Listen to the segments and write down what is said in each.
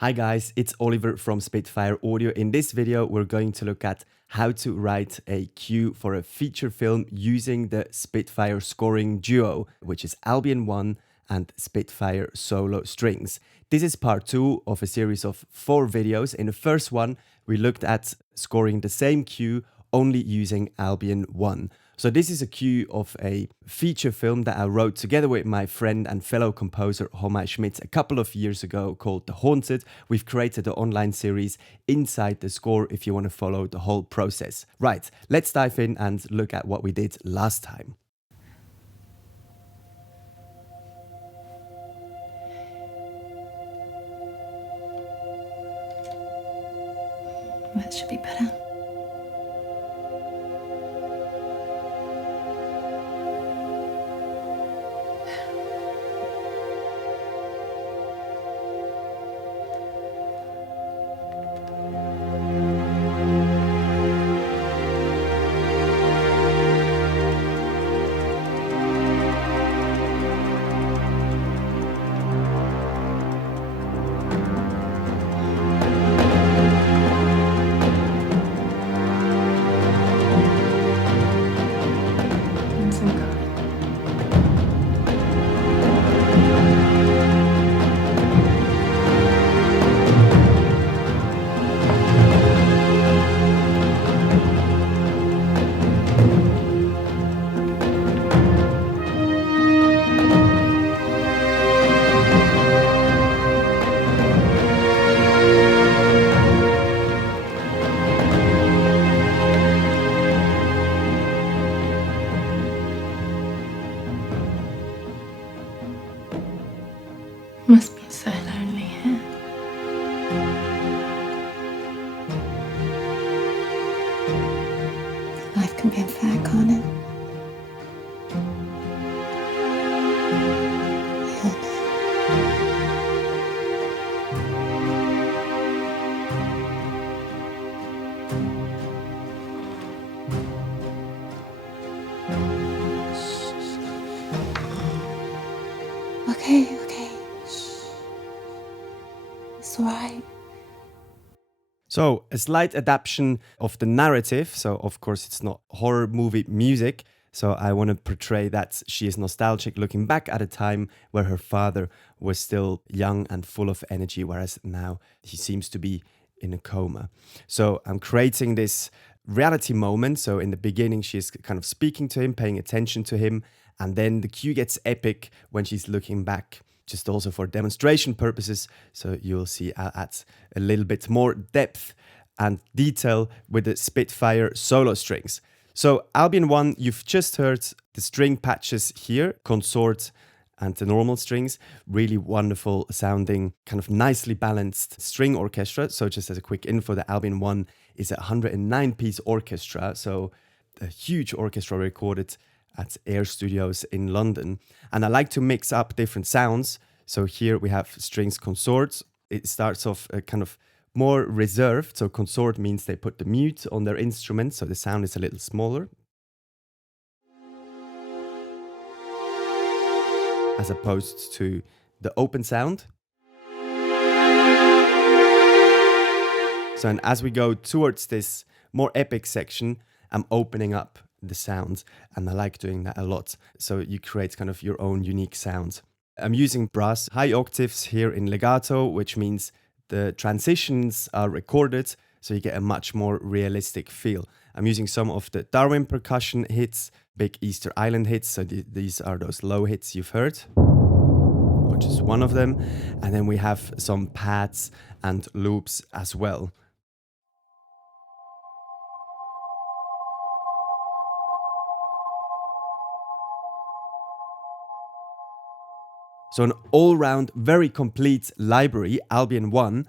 Hi guys, it's Oliver from Spitfire Audio. In this video, we're going to look at how to write a cue for a feature film using the Spitfire Scoring Duo, which is Albion 1 and Spitfire solo strings. This is part 2 of a series of 4 videos. In the first one, we looked at scoring the same cue only using Albion 1. So this is a cue of a feature film that I wrote together with my friend and fellow composer Homai Schmidt a couple of years ago called The Haunted. We've created an online series inside the score if you want to follow the whole process. Right, let's dive in and look at what we did last time. That should be better. Must be so lonely here. Life can be unfair, can't it? Hell no. Okay. It's alright. So, a slight adaptation of the narrative. So, of course, it's not horror movie music. So, I want to portray that she is nostalgic, looking back at a time where her father was still young and full of energy, whereas now he seems to be in a coma. So, I'm creating this reality moment. So, in the beginning, she's kind of speaking to him, paying attention to him. And then the cue gets epic when she's looking back, just also for demonstration purposes. So you'll see I'll add a little bit more depth and detail with the Spitfire solo strings. So Albion 1, you've just heard the string patches here, consort and the normal strings, really wonderful sounding, kind of nicely balanced string orchestra. So just as a quick info, the Albion 1 is a 109-piece orchestra, so a huge orchestra recorded at Air Studios in London. And I like to mix up different sounds. So here we have strings consort. It starts off kind of more reserved. So consort means they put the mute on their instrument, so the sound is a little smaller, as opposed to the open sound. So, and as we go towards this more epic section, I'm opening up the sound, and I like doing that a lot. So you create kind of your own unique sound. I'm using brass high octaves here in legato, which means the transitions are recorded, so you get a much more realistic feel. I'm using some of the Darwin percussion hits, big Easter Island hits, so these are those low hits you've heard, or just one of them. And then we have some pads and loops as well. So an all-round, very complete library, Albion 1,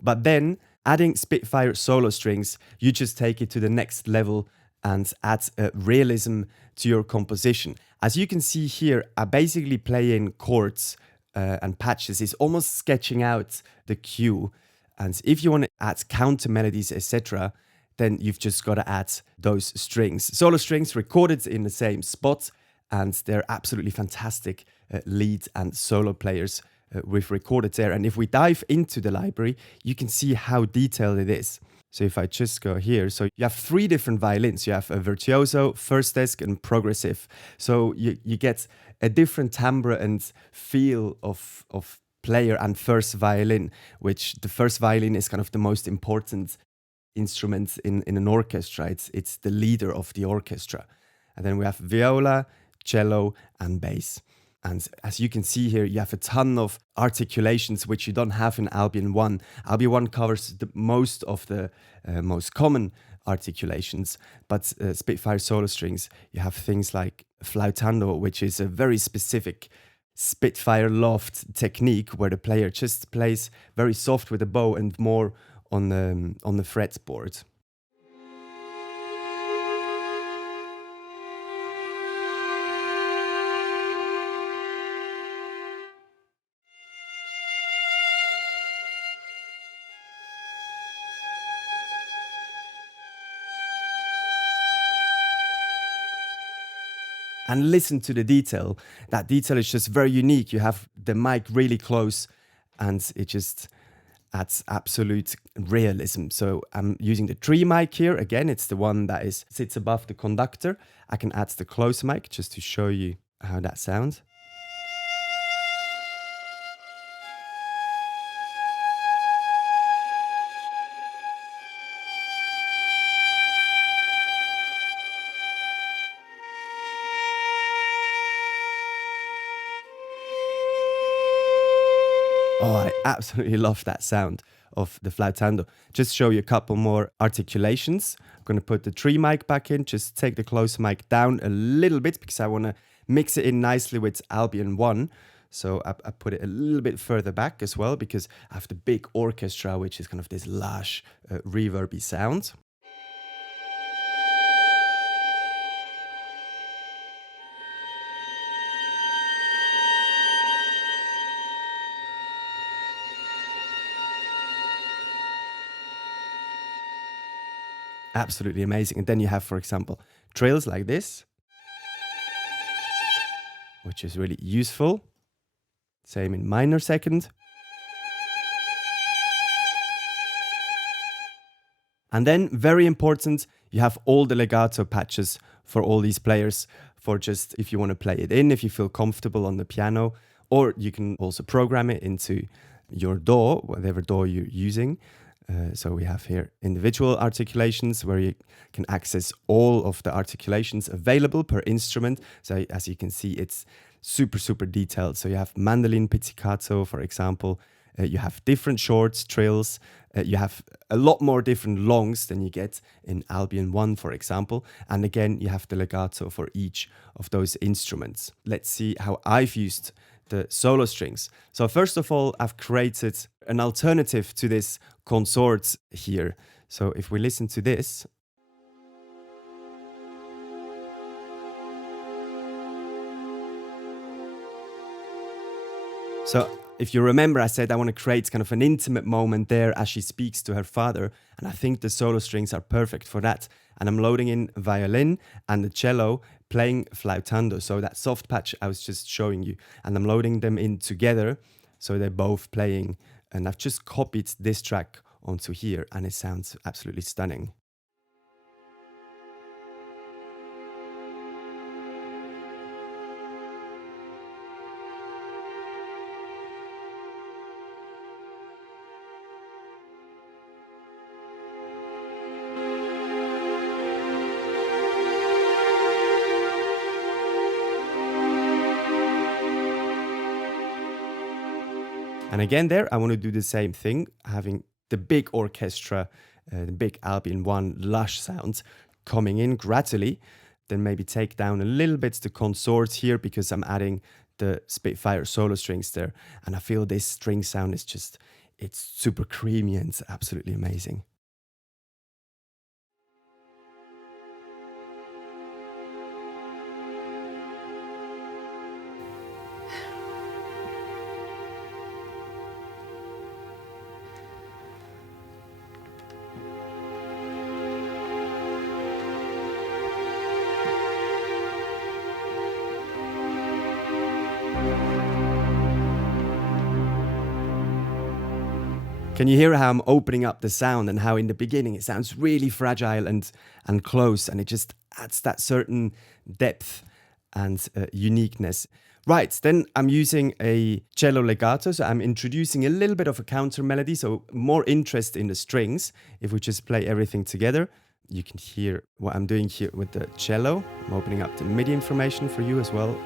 but then adding Spitfire solo strings, you just take it to the next level and add realism to your composition. As you can see here, I basically play in chords and patches. It's almost sketching out the cue. And if you want to add counter melodies, etc., then you've just got to add those strings. Solo strings recorded in the same spot, and they're absolutely fantastic lead and solo players we've recorded there. And if we dive into the library, you can see how detailed it is. So if I just go here, so you have 3 different violins. You have a virtuoso, first desk, and progressive. So you get a different timbre and feel of player and first violin, which the first violin is kind of the most important instrument in an orchestra. It's the leader of the orchestra. And then we have viola, cello, and bass. And as you can see here, you have a ton of articulations which you don't have in Albion 1. Albion 1 covers most of the most common articulations, but Spitfire solo strings, you have things like flautando, which is a very specific Spitfire loft technique where the player just plays very soft with the bow and more on the fretboard. And listen to the detail. That detail is just very unique. You have the mic really close and it just adds absolute realism. So I'm using the tree mic here. Again, it's the one that sits above the conductor. I can add the close mic just to show you how that sounds. Oh, I absolutely love that sound of the flautando. Just show you a couple more articulations. I'm going to put the tree mic back in, just take the close mic down a little bit because I want to mix it in nicely with Albion 1. So I put it a little bit further back as well because I have the big orchestra, which is kind of this lush, reverby sound. Absolutely amazing. And then you have, for example, trills like this, which is really useful. Same in minor second. And then, very important, you have all the legato patches for all these players for just if you want to play it in, if you feel comfortable on the piano, or you can also program it into your DAW, whatever DAW you're using. So we have here individual articulations where you can access all of the articulations available per instrument. So as you can see, it's super, super detailed. So you have mandolin pizzicato, for example. You have different shorts, trills. You have a lot more different longs than you get in Albion 1, for example. And again, you have the legato for each of those instruments. Let's see how I've used the solo strings. So first of all, I've created an alternative to this consort here. So if we listen to this, so if you remember, I said I want to create kind of an intimate moment there as she speaks to her father. And I think the solo strings are perfect for that. And I'm loading in violin and the cello playing flautando. So that soft patch I was just showing you. And I'm loading them in together. So they're both playing. And I've just copied this track onto here. And it sounds absolutely stunning. And again there, I want to do the same thing, having the big orchestra, the big Albion 1 lush sounds coming in gradually. Then maybe take down a little bit the consort here because I'm adding the Spitfire solo strings there. And I feel this string sound is just, it's super creamy and it's absolutely amazing. Can you hear how I'm opening up the sound and how in the beginning it sounds really fragile and close, and it just adds that certain depth and uniqueness. Right, then I'm using a cello legato, so I'm introducing a little bit of a counter melody, so more interest in the strings. If we just play everything together, you can hear what I'm doing here with the cello. I'm opening up the MIDI information for you as well.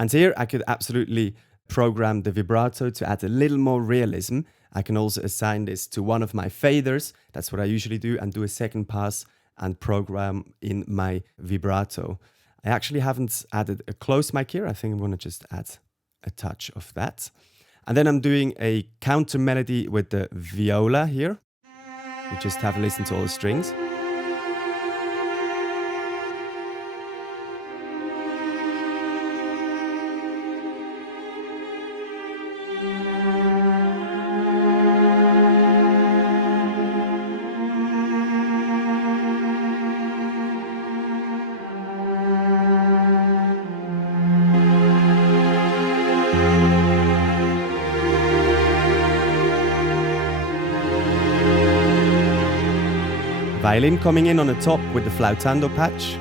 And here I could absolutely program the vibrato to add a little more realism. I can also assign this to one of my faders. That's what I usually do, and do a second pass and program in my vibrato. I actually haven't added a close mic here. I think I'm going to just add a touch of that. And then I'm doing a counter melody with the viola here. You just have a listen to all the strings. Violin coming in on the top with the flautando patch.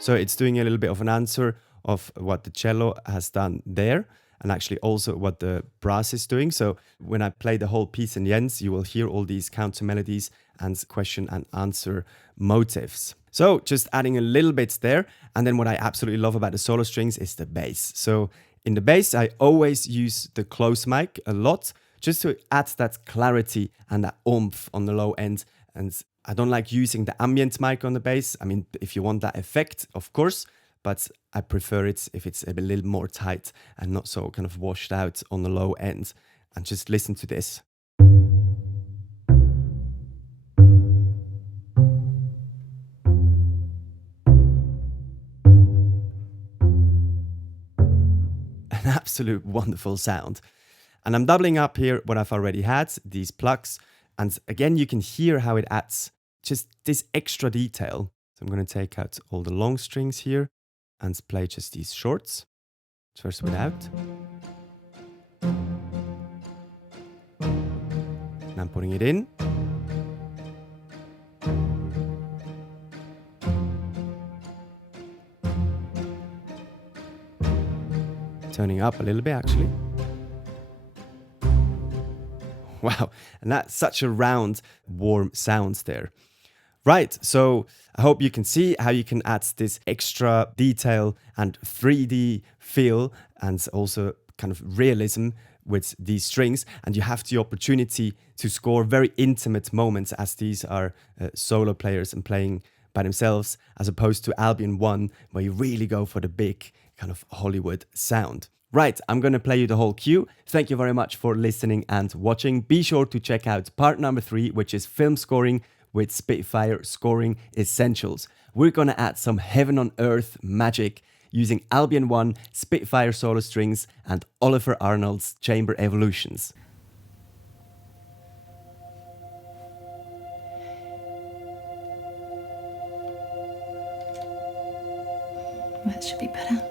So it's doing a little bit of an answer of what the cello has done there, and actually also what the brass is doing. So when I play the whole piece in the ends, you will hear all these counter melodies and question and answer motifs. So just adding a little bit there. And then what I absolutely love about the solo strings is the bass. So in the bass, I always use the close mic a lot, just to add that clarity and that oomph on the low end. And I don't like using the ambient mic on the bass. I mean, if you want that effect, of course, but I prefer it if it's a little more tight and not so kind of washed out on the low end. And just listen to this. An absolute wonderful sound. And I'm doubling up here what I've already had, these plucks. And again, you can hear how it adds just this extra detail. So I'm going to take out all the long strings here and play just these shorts. First without. And I'm putting it in. Turning up a little bit actually. Wow, and that's such a round, warm sound there. Right, so I hope you can see how you can add this extra detail and 3D feel and also kind of realism with these strings, and you have the opportunity to score very intimate moments, as these are solo players and playing by themselves, as opposed to Albion 1, where you really go for the big kind of Hollywood sound. Right, I'm going to play you the whole cue. Thank you very much for listening and watching. Be sure to check out part number 3, which is film scoring with Spitfire Scoring Essentials. We're going to add some heaven on earth magic using Albion 1, Spitfire solo strings, and Oliver Arnold's chamber evolutions. That should be better.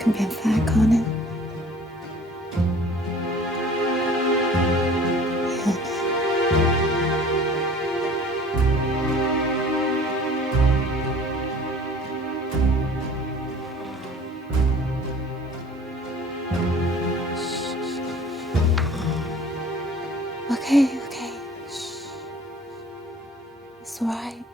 can be unfair, can't it? Okay. Shh. It's alright.